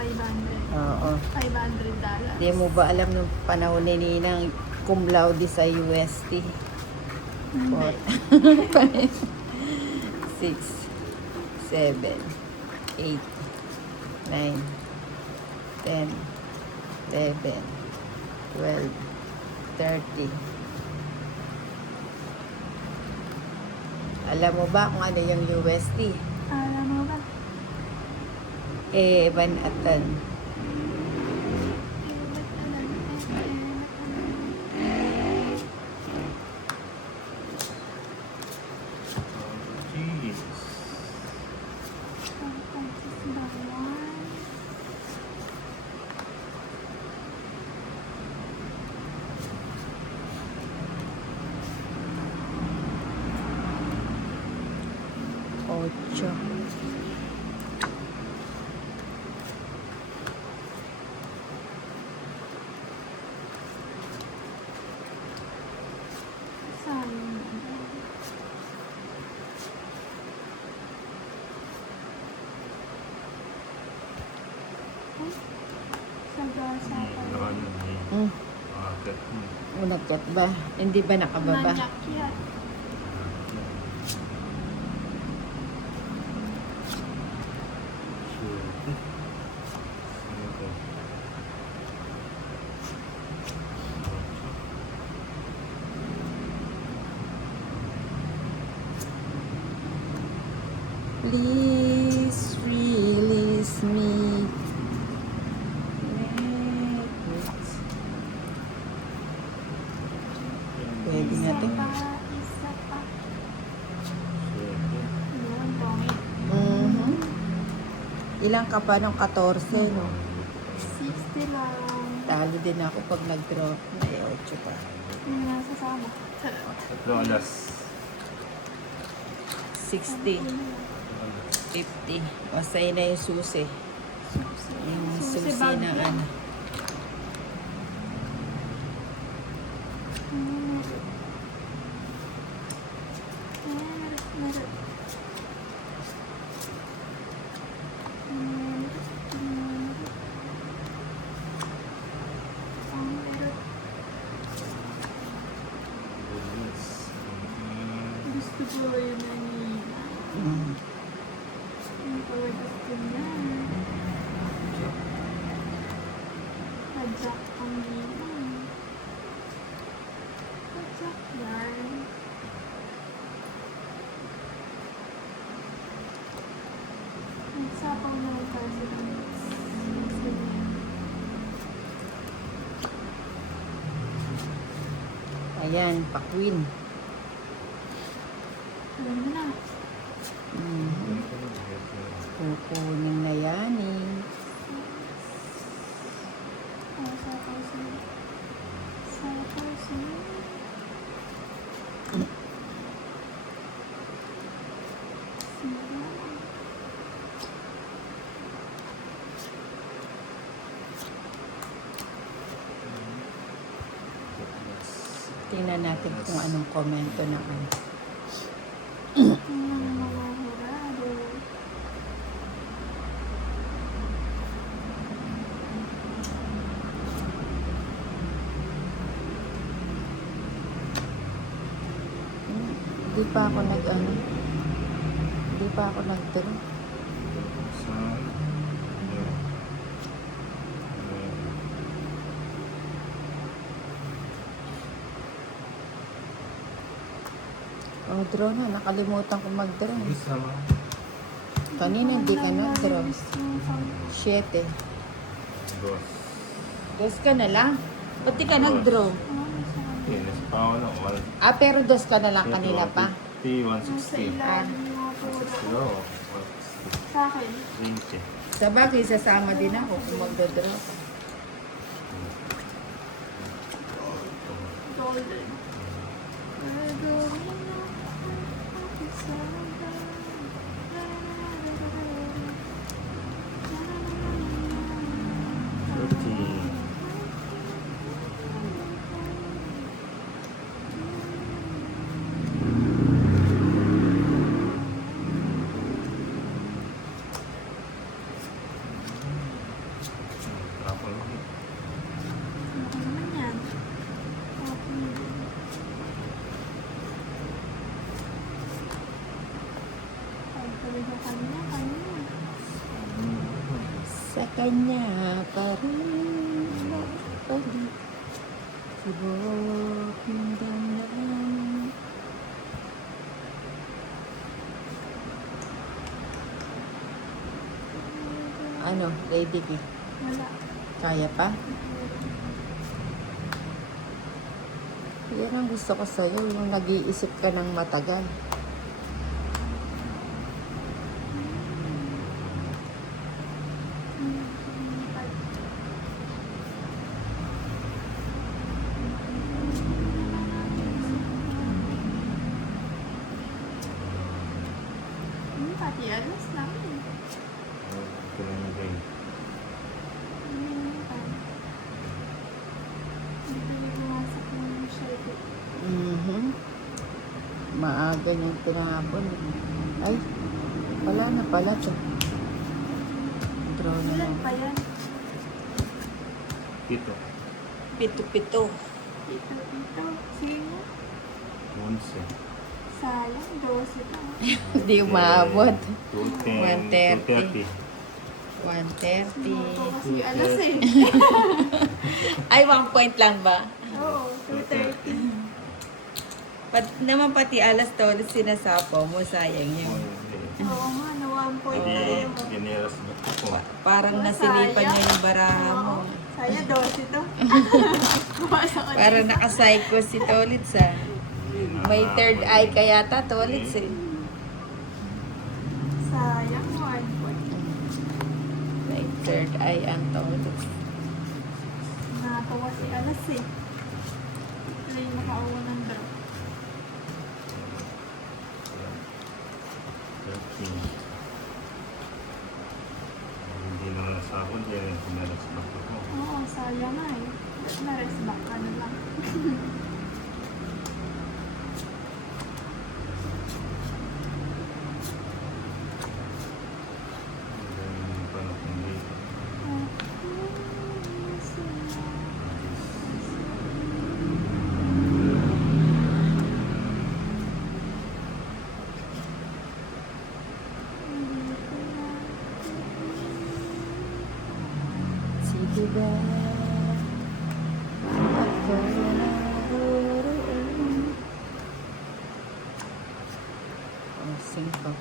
500. Oo. $500. Di mo ba alam nung panahon ni Ninang cum laude sa UST? Hindi. 6, 7, 8, 9, 10, 11, 12, 30. Alam mo ba kung ano yung UST? Alam mo ba? Eban atan. Jeez. Ocho. Mm. Nagkat ba? Hindi ba nakababa? Please release me. Pwede natin. Isa pa. Yun, pangit. Mhm. Ilang ka pa ng 14, no? 60 lang. Talo din ako pag nag-drop. May 8 pa. Yung nasasama. Tatlo alas. 60, 50. Masay na yung susi. Yung susi na ano. Gusto ko yun na niya. Mm. Yung pala gusto niya. Padjak ang limang. Padjak yan. Nagsapaw naman kasi kami. Ayan, pa-queen. Alam mo na. Mhm. Kukunin na yan eh. Sapaw sila. Sapaw sila. Sila. Tingnan natin kung anong komento na ano. Tingnan ang mga hurado. Hindi pa ako nag-ano. Hindi pa ako nag-draw. Oh, draw na. Nakalimutan ko mag-draw. Kanina hindi ka nag-draw. 7. Dos ka na lang. Pati ka nag-draw. Ah, pero dos ka na lang kanina pa. 160. 160. Nasa ilalim mga puro. Sa akin. 20. Sa bagay, sasama din ako kung mag-draw. Golden. We're going Sa kanya pa rin nakabalik. Subok yung damdamin. Ano, ready ka? Wala. Kaya pa? Yan ang gusto ko sa'yo, yung nag-iisip ka ng matagal. Pati alas lang eh. Ito lang yung game. Dito yung pumasok ng shirt. Mhm. Maaga niyang tinapon. Ay, wala na pala to. Draw na Ilan lang. pa yan? Ito. Pito-pito. Ito. Sino? 11. Sayang, 12 lang. Hindi umabot. 210. 130. 130. Kasi alas eh. Ay, 1 point lang ba? Oo, 2:30. Naman pati alas to, sinasapo mo, sayang yun. Oo nga, na 1 point na rin mo. Gineras ba ako? Parang nasilipan niya yung baraha mo. Sayang, 12 to. Pumasok ka Parang dito. nakapsycho si Tolitz ah. May third eye ka yata, Tolitz eh. Sayang, 1 point. May third eye ang Tolitz. Nakatawa si alas eh. Ito yung nakauwa ng drop. 13. Hindi na nasahod yan. Ginaras ba ako? Oo, sayang nga eh. Ba't na-rest back ka na lang? Yung panahon dito. Sige ba? Ako naroon. Oh, 5.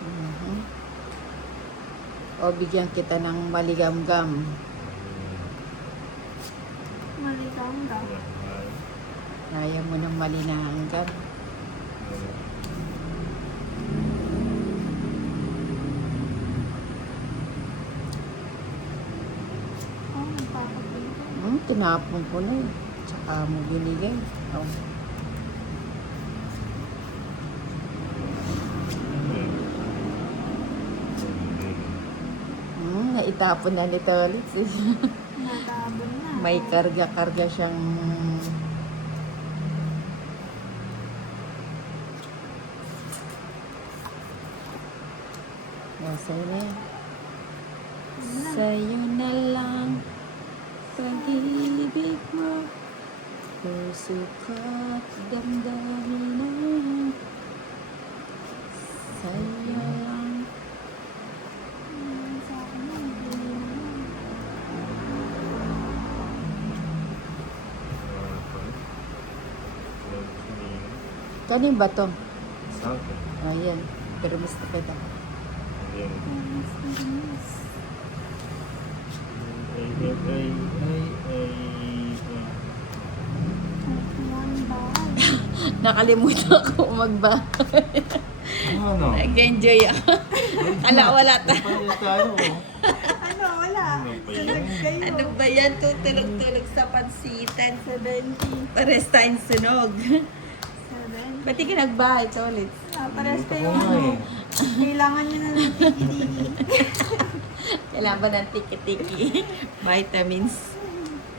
Mhm. O bigyan kita ng maligamgam. Malikang daw. Kaya mo ng malinanggan. Oo, nagpapagpinto. Tinapon ko na eh. Tsaka mo binigay. Oh. Naitapon na ni Tolitz eh. Natabon na. May karga-karga siyang nasa na yan. Sa'yo na lang pag-ibig mo, puso ko't damdamin na sa'yo lang. Sa akin na, hindi naman. Kanin ba to? Sa akin. Ayan, pero gusto kita. Ayan. Mas malinis. Ay. One bag. Nakalimutan ako magbahay. Ano? Nag-enjoy ako. Ala, wala ta. Paano tayo? Ano, wala. Ano pa yan? Sunod kayo. Ano ba yan? Tutulog-tulog sa pansitan. 70. Pares tayong sunog. 7. Ba't di ka nagbahay, Tolitz? Pares Dito kayo. ko nga eh. Kailangan nyo na ng tiki-tiki. Kailangan ba ng tiki-tiki? Vitamins.